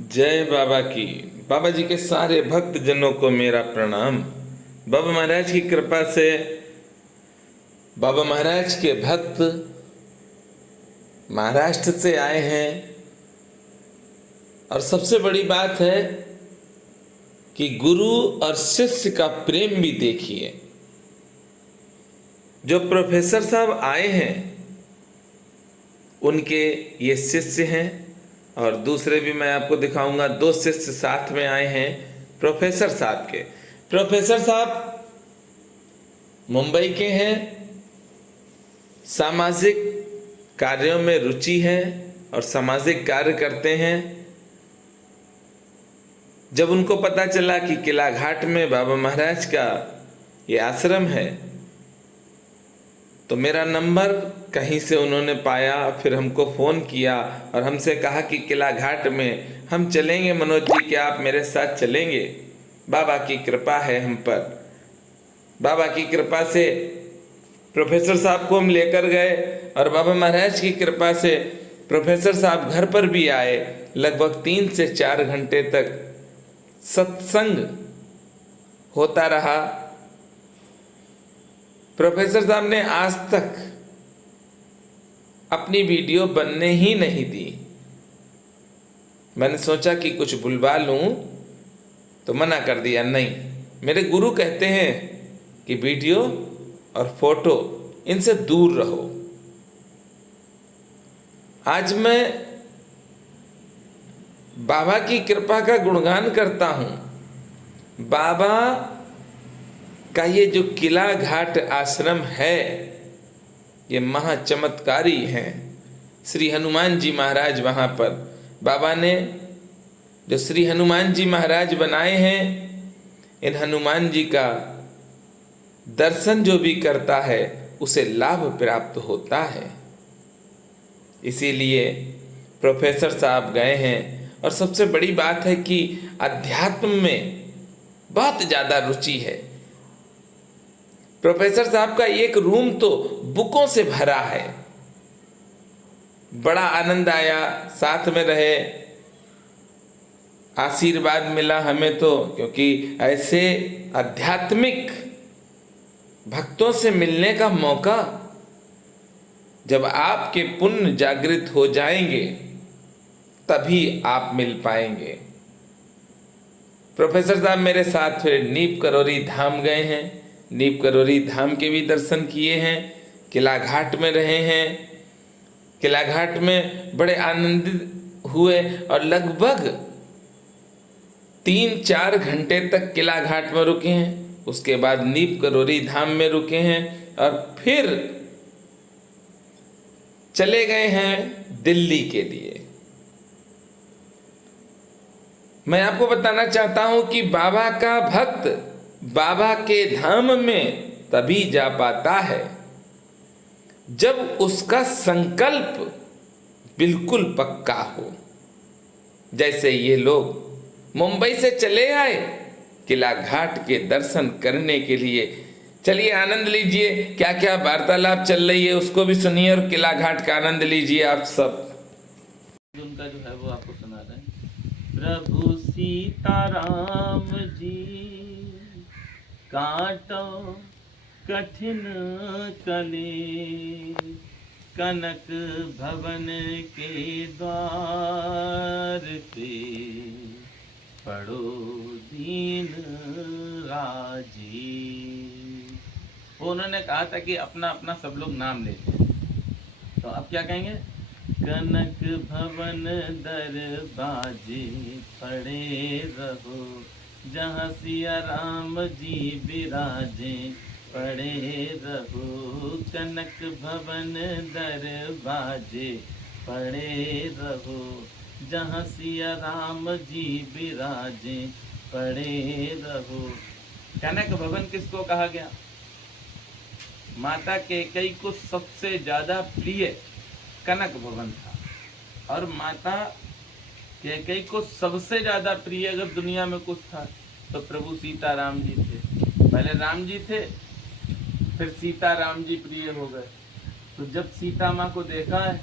जय बाबा की। बाबा जी के सारे भक्त जनों को मेरा प्रणाम। बाबा महाराज की कृपा से बाबा महाराज के भक्त महाराष्ट्र से आए हैं। और सबसे बड़ी बात है कि गुरु और शिष्य का प्रेम भी देखिए। जो प्रोफेसर साहब आए हैं उनके ये शिष्य हैं, और दूसरे भी मैं आपको दिखाऊंगा। दो शिष्य साथ में आए हैं प्रोफेसर साहब के। प्रोफेसर साहब मुंबई के हैं, सामाजिक कार्यों में रुचि है और सामाजिक कार्य करते हैं। जब उनको पता चला कि किला घाट में बाबा महाराज का ये आश्रम है, तो मेरा नंबर कहीं से उन्होंने पाया, फिर हमको फ़ोन किया और हमसे कहा कि किला घाट में हम चलेंगे मनोज जी, क्या आप मेरे साथ चलेंगे? बाबा की कृपा है हम पर। बाबा की कृपा से प्रोफेसर साहब को हम लेकर गए और बाबा महाराज की कृपा से प्रोफेसर साहब घर पर भी आए। लगभग 3 से 4 घंटे तक सत्संग होता रहा। प्रोफेसर साहब ने आज तक अपनी वीडियो बनने ही नहीं दी। मैंने सोचा कि कुछ बुलवा लूं, तो मना कर दिया। नहीं, मेरे गुरु कहते हैं कि वीडियो और फोटो इनसे दूर रहो। आज मैं बाबा की कृपा का गुणगान करता हूं। बाबा का ये जो किला घाट आश्रम है, ये महा चमत्कारी है। श्री हनुमान जी महाराज वहाँ पर, बाबा ने जो श्री हनुमान जी महाराज बनाए हैं, इन हनुमान जी का दर्शन जो भी करता है उसे लाभ प्राप्त होता है। इसीलिए प्रोफेसर साहब गए हैं। और सबसे बड़ी बात है कि अध्यात्म में बहुत ज़्यादा रुचि है। प्रोफेसर साहब का एक रूम तो बुकों से भरा है। बड़ा आनंद आया, साथ में रहे, आशीर्वाद मिला हमें तो, क्योंकि ऐसे आध्यात्मिक भक्तों से मिलने का मौका, जब आपके पुण्य जागृत हो जाएंगे तभी आप मिल पाएंगे। प्रोफेसर साहब मेरे साथ फिर नीप करोरी धाम गए हैं। नीप करोरी धाम के भी दर्शन किए हैं, किला घाट में रहे हैं। किला घाट में बड़े आनंदित हुए और लगभग 3-4 घंटे तक किला घाट में रुके हैं। उसके बाद नीप करोरी धाम में रुके हैं और फिर चले गए हैं दिल्ली के लिए। मैं आपको बताना चाहता हूं कि बाबा का भक्त बाबा के धाम में तभी जा पाता है जब उसका संकल्प बिल्कुल पक्का हो। जैसे ये लोग मुंबई से चले आए किला घाट के दर्शन करने के लिए। चलिए आनंद लीजिए, क्या क्या वार्तालाप चल रही है उसको भी सुनिए और किला घाट का आनंद लीजिए आप सब। उनका जो है वो आपको सुना रहे हैं। प्रभु सीताराम जी काटो कठिन कले, कनक भवन के द्वार पे पड़ो दीन राजी। वो उन्होंने कहा था कि अपना अपना सब लोग नाम लेते हैं, तो अब क्या कहेंगे? कनक भवन दरबाजे पड़े रहो, जहाँ सिया राम जी विराजे पड़े रहो। कनक भवन दरबाजे पड़े रहो, जहाँ सिया राम जी विराजे पड़े रहो। कनक भवन किसको कहा गया? माता कैकेयी को सबसे ज्यादा प्रिय कनक भवन था। और माता कैकेयी को सबसे ज्यादा प्रिय अगर दुनिया में कुछ था तो प्रभु सीताराम जी थे। पहले राम जी थे, फिर सीताराम जी प्रिय हो गए। तो जब सीता माँ को देखा है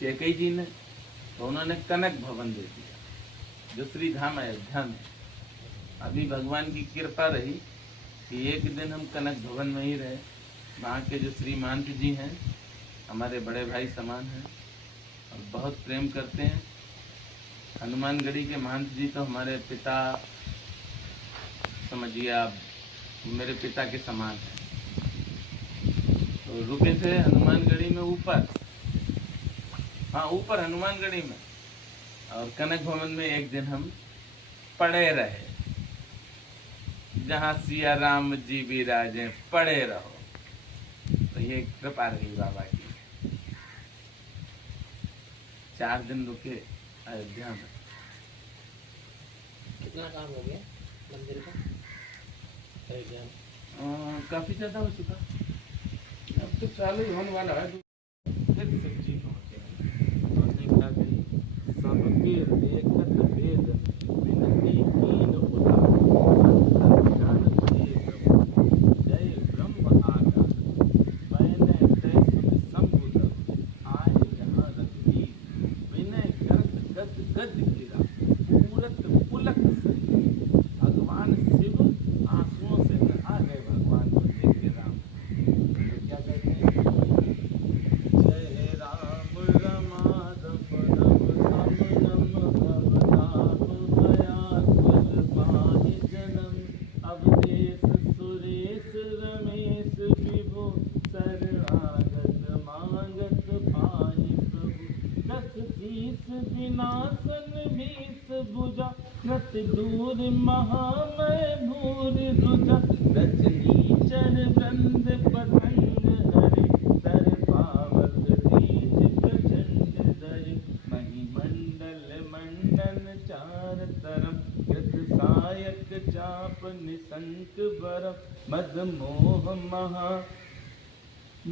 कैकेयी जी ने, तो उन्होंने कनक भवन दे दिया जो श्री धाम अयोध्या में। अभी भगवान की कृपा रही कि एक दिन हम कनक भवन में ही रहे। वहाँ के जो श्रीमांत जी हैं हमारे बड़े भाई समान हैं और बहुत प्रेम करते हैं। हनुमानगढ़ी के महंत जी तो हमारे पिता, समझिए आप, मेरे पिता के समान हैं। तो रुके थे हनुमानगढ़ी में ऊपर, हाँ ऊपर हनुमानगढ़ी में, और कनक भवन में एक दिन हम पड़े रहे, जहाँ सिया राम जी विराजे पड़े रहो। तो ये कृपा रही बाबा की। 4 दिन रुके अयोध्या में। कितना काम हो गया मंदिर का अयोध्या में? काफी ज्यादा हो चुका, अब तो चालू ही होने वाला है। फिर सच्ची पहुंचे और देखा गई सब वेद देखत वेद विनती कीन उदार ज्ञान दिए प्रभु जय ब्रह्म आगार मैंने तय सुन संबुद आए जहाँ रघुवीर विनय करत गद गद गिरा पूरत पुलक सही भगवान शिव आंसुओं से नहा गए भगवान को देख के राम। तो क्या कहते हैं, जय राम रमाधम रम रम अवताप मया कुल पाहि जन्म अवधेश सुरेश रमेश विभु शरणागत मांगत पाहि प्रभु दस शीस विनाशन भीष भुजा कृत दूर महामय भूर रुजा रजनी चर वृंद पतंग हरे सर पावक तेज प्रचंड दय मणिमंडल मंडन चार तरम कृत सायक चाप निशंक बरम मद मोह महा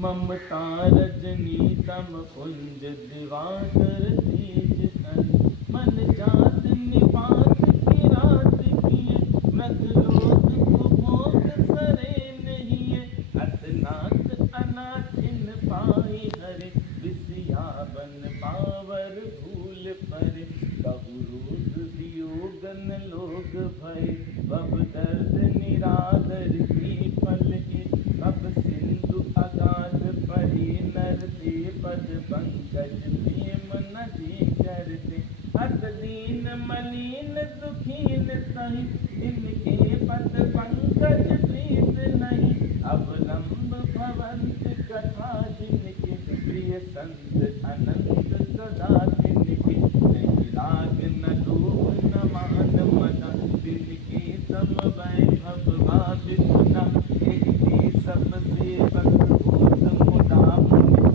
ममता रजनी तम कुंज दिवाकर तेज तन मन जात निपात की रात किए मृगलोक कुभोग सरे नहीं अतनाथ अनाथिन पाई हरे विषयावन पावर भूल परे बहुरूद वियोगन लोग भय बब दर्द निरादर की फल के अब सिंधु अगाध पढ़े नर ते पद पंकज प्रेम नदी करते अत दीन मलिन दुखीन सही इनके पद पंकज प्रीत नहीं अवलंब भवंत कथा जिनके प्रिय संत अनंत सदा तिनके नहीं राग न लोभ न मान मना तिनके सम वैभव भाविना एक ही सब सेवक होत मुदा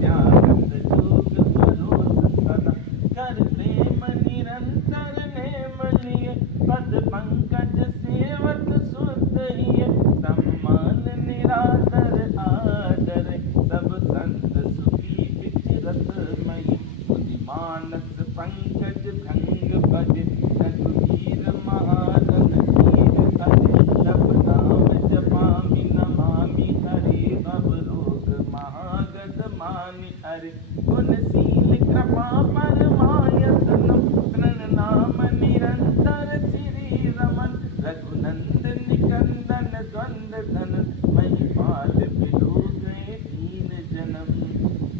त्यागत जोग भरोस सदा कर प्रेम निरंतर नेम लिए पद पंकज सेवक शुद्ध ही सम्मान निरादर आदर सब संत सुखी विचरत मई मुनि मानस पंकज भंग भज रघुवीर महारन वीर भज जप नाम जपामि नमामि हरे भव रोग महागद मानि हरे गुणशील कृपा परमायतन प्रण नाम निरंतर श्री रमन रघुनंदन निकंदन द्वंद धन महिपाल बिलो गए दीन जन्म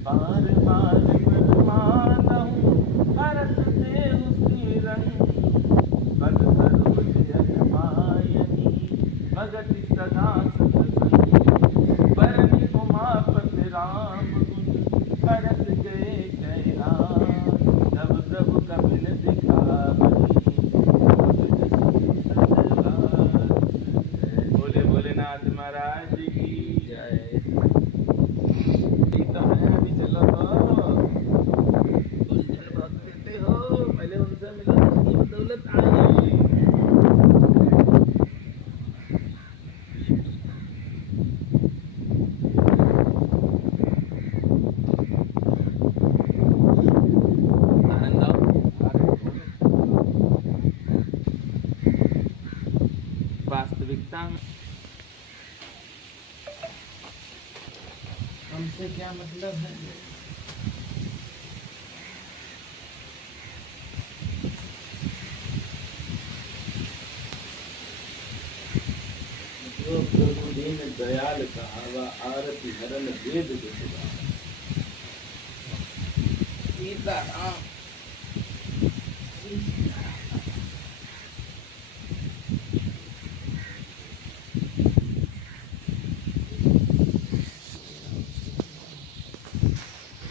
बार बार परमानहु हरस देहु श्रीरंग पद सरोज अजमायनी भगति सदा सतसंग बरनि उमापति राम गुण हरस गए जय राम तब प्रभु कपिल दिखावनी बोले भोलेनाथ महाराज की जय। ठीक तो है, अभी चलो उलझन बहुत देते हो, पहले उनसे मिलो तो दौलत आ जाएगी। आनंद आओ। वास्तविकता में हमसे क्या मतलब है? प्रभु दीन दयाल कहावा आरती हरन वेद जसुगा। सीताराम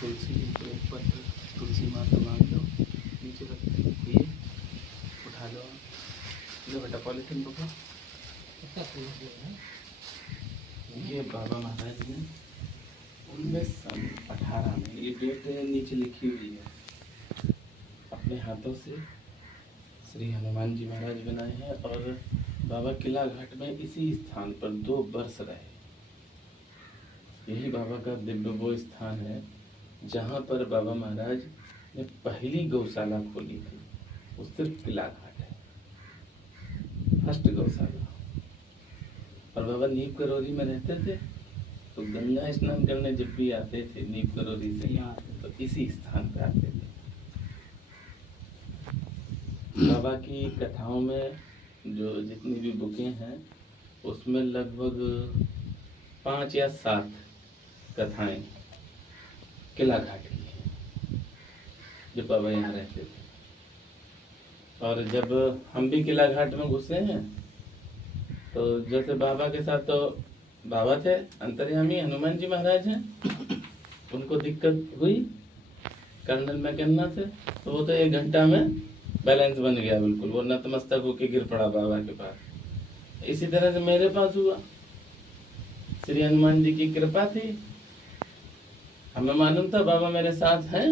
तुलसी के पत्र तुलसी माता मांग लो, नीचे रख दिए, उठा लो, लो बेटा पॉलिथीन पकड़ो। कितना फूल है? ये बाबा महाराज ने 1918 में, ये डेट नीचे लिखी हुई है, अपने हाथों से श्री हनुमान जी महाराज बनाए हैं। और बाबा किला घाट में इसी स्थान पर 2 वर्ष रहे। यही बाबा का दिव्य वो स्थान है जहाँ पर बाबा महाराज ने पहली गौशाला खोली थी। वो सिर्फ किला घाट है, फर्स्ट गौशाला। और बाबा नीम करोरी में रहते थे, तो गंगा स्नान करने जब भी आते थे नीम करोरी से यहाँ, तो इसी स्थान पे आते थे। बाबा की कथाओं में जो जितनी भी बुकें हैं उसमें लगभग 5 या 7 कथाएं किला घाट की हैं, जो बाबा यहाँ रहते थे। और जब हम भी किला घाट में घुसे हैं, तो जैसे बाबा के साथ तो बाबा थे, अंतर्यामी हनुमान जी महाराज हैं, उनको दिक्कत हुई कर्नल मैकेन्ना से, तो वो तो 1 घंटा में बैलेंस बन गया बिल्कुल, वो नतमस्तक होके गिर पड़ा बाबा के पास। इसी तरह से मेरे पास हुआ, श्री हनुमान जी की कृपा थी, हमें मालूम था बाबा मेरे साथ हैं,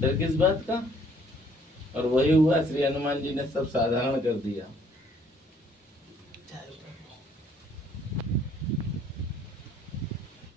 डर किस बात का। और वही हुआ, श्री हनुमान जी ने सब साधारण कर दिया। चाय